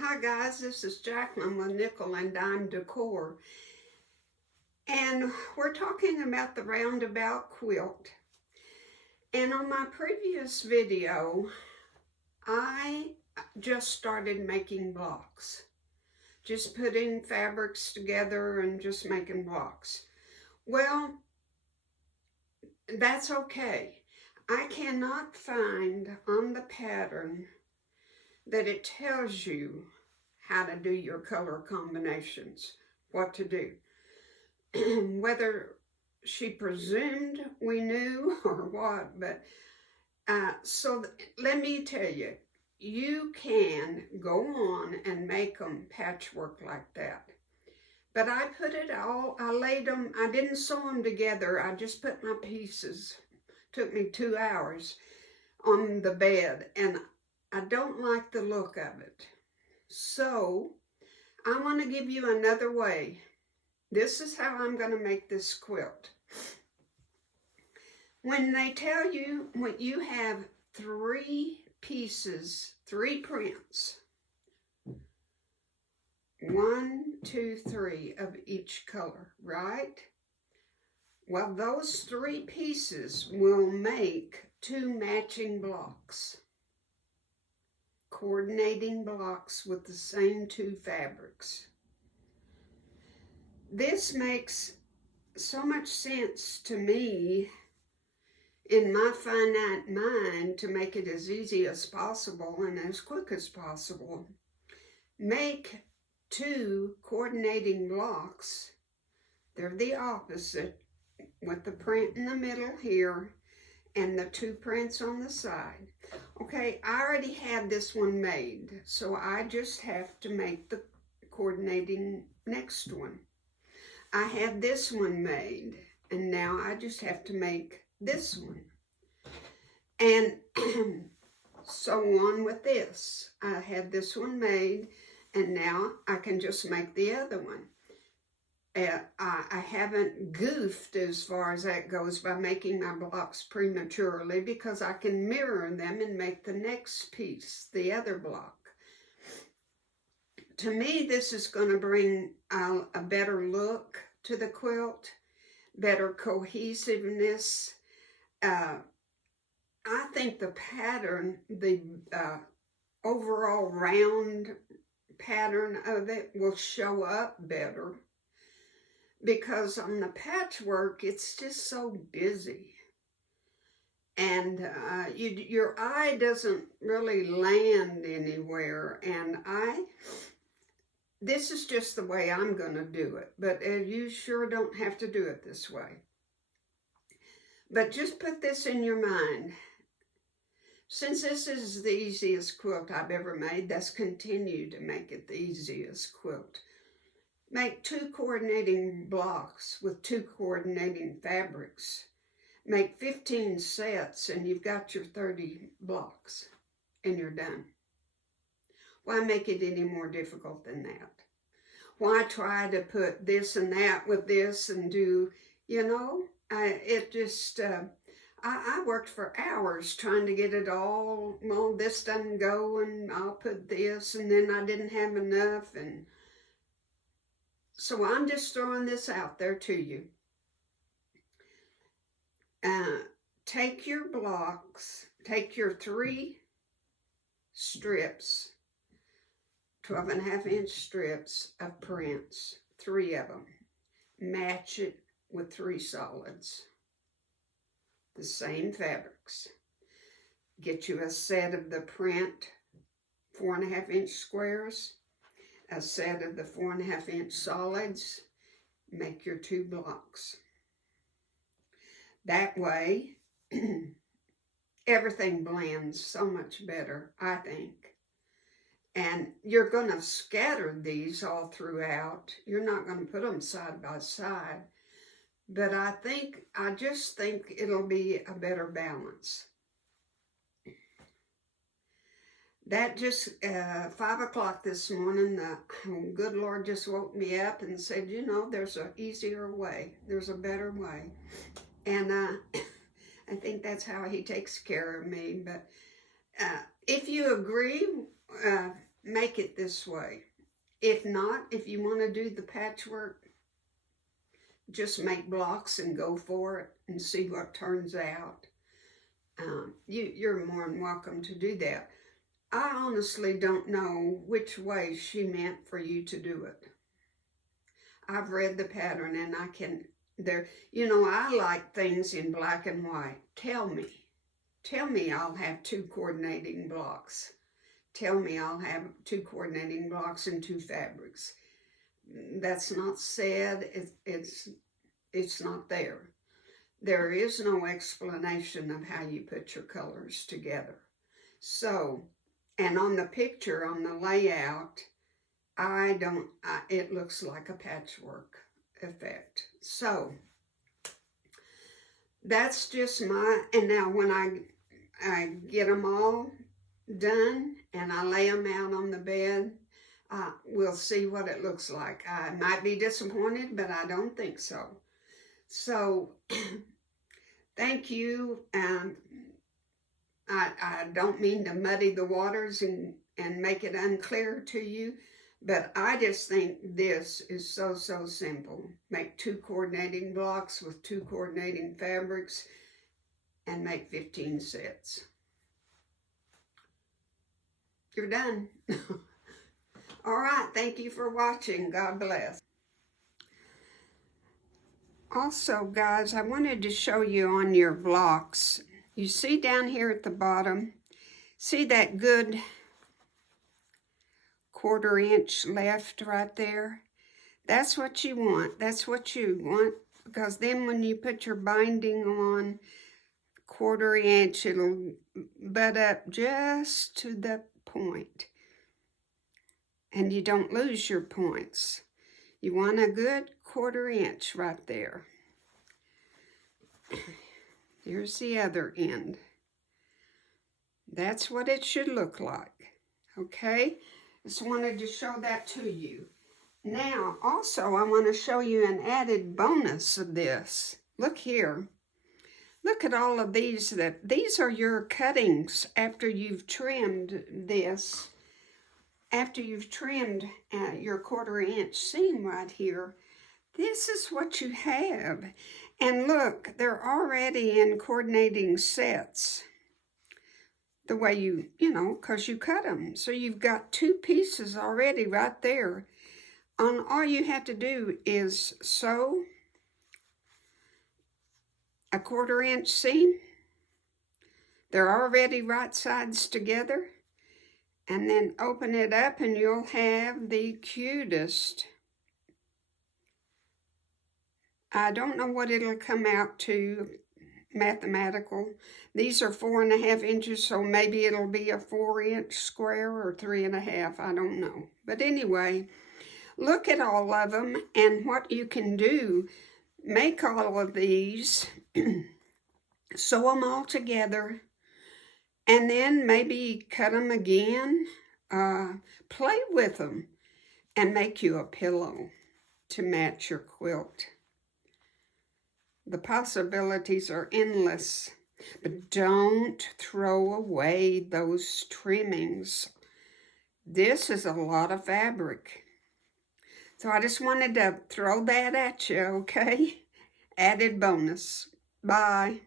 Hi guys, this is Jacqueline with Nickel and Dime Decor, and we're talking about the Roundabout Quilt. And on my previous video, I just started making blocks, just putting fabrics together and just making blocks. Well, that's okay. I cannot find on the pattern that it tells you how to do your color combinations, what to do. Whether she presumed we knew or what, but let me tell you, you can go on and make them patchwork like that. But I put it all, I laid them, I didn't sew them together, I just put my pieces, took me 2 hours on the bed, and I don't like the look of it. So I want to give you another way. This is how I'm going to make this quilt. When they tell you when you have 3 pieces, 3 prints, 1, 2, 3 of each color, right? Well, those 3 pieces will make 2 matching blocks, coordinating blocks with the same 2 fabrics. This makes so much sense to me in my finite mind to make it as easy as possible and as quick as possible. Make 2 coordinating blocks. They're the opposite, with the print in the middle here and the 2 prints on the side. Okay, I already had this one made, so I just have to make the coordinating next one. I had this one made, and now I just have to make this one. And so on with this. I had this one made, and now I can just make the other one. I haven't goofed as far as that goes by making my blocks prematurely, because I can mirror them and make the next piece, the other block. To me, this is going to bring a better look to the quilt, better cohesiveness. I think the pattern, the overall round pattern of it will show up better, because on the patchwork, it's just so busy. And your eye doesn't really land anywhere. And this is just the way I'm going to do it. But you sure don't have to do it this way. But just put this in your mind. Since this is the easiest quilt I've ever made, let's continue to make it the easiest quilt. Make 2 coordinating blocks with 2 coordinating fabrics. Make 15 sets and you've got your 30 blocks and you're done. Why make it any more difficult than that? Why try to put this and that with this and do, I worked for hours trying to get it all, well, this doesn't go and I'll put this, and then I didn't have enough. And so I'm just throwing this out there to you. Take your blocks, take your 3 strips, 12.5-inch strips of prints, 3 of them. Match it with 3 solids, the same fabrics. Get you a set of the print 4.5-inch squares, a set of the 4.5-inch solids. Make your 2 blocks. That way, everything blends so much better, I think. And you're going to scatter these all throughout. You're not going to put them side by side. But I just think it'll be a better balance. That just, 5 o'clock this morning, the good Lord just woke me up and said, there's an easier way. There's a better way. And I think that's how he takes care of me. But if you agree, make it this way. If not, if you want to do the patchwork, just make blocks and go for it and see what turns out. You're more than welcome to do that. I honestly don't know which way she meant for you to do it. I've read the pattern and I can, I like things in black and white. Tell me I'll have 2 coordinating blocks. Tell me I'll have 2 coordinating blocks and 2 fabrics. That's not said, it's not there. There is no explanation of how you put your colors together. So, and on the picture, on the layout, it looks like a patchwork effect. So, that's just and now when I get them all done and I lay them out on the bed, we'll see what it looks like. I might be disappointed, but I don't think so. So, thank you. I don't mean to muddy the waters and make it unclear to you, but I just think this is so simple. Make 2 coordinating blocks with 2 coordinating fabrics and make 15 sets. You're done. All right, thank you for watching. God bless. Also, guys, I wanted to show you on your blocks. You see down here at the bottom, see that good 1/4 inch left right there? That's what you want. That's what you want, because then when you put your binding on 1/4 inch, it'll butt up just to the point. And you don't lose your points. You want a good 1/4 inch right there. Here's the other end. That's what it should look like. Okay? Just wanted to show that to you. Now, also, I want to show you an added bonus of this. Look here. Look at all of these. These are your cuttings after you've trimmed this. After you've trimmed your 1/4 inch seam right here, this is what you have. And look, they're already in coordinating sets. The way because you cut them. So you've got 2 pieces already right there. All you have to do is sew a 1/4 inch seam. They're already right sides together. And then open it up and you'll have the cutest. I don't know what it'll come out to, mathematical. These are 4.5 inches, so maybe it'll be a 4 inch square or 3.5, I don't know. But anyway, look at all of them and what you can do. Make all of these, sew them all together, and then maybe cut them again, play with them, and make you a pillow to match your quilt. The possibilities are endless, but don't throw away those trimmings. This is a lot of fabric. So I just wanted to throw that at you, okay? Added bonus. Bye.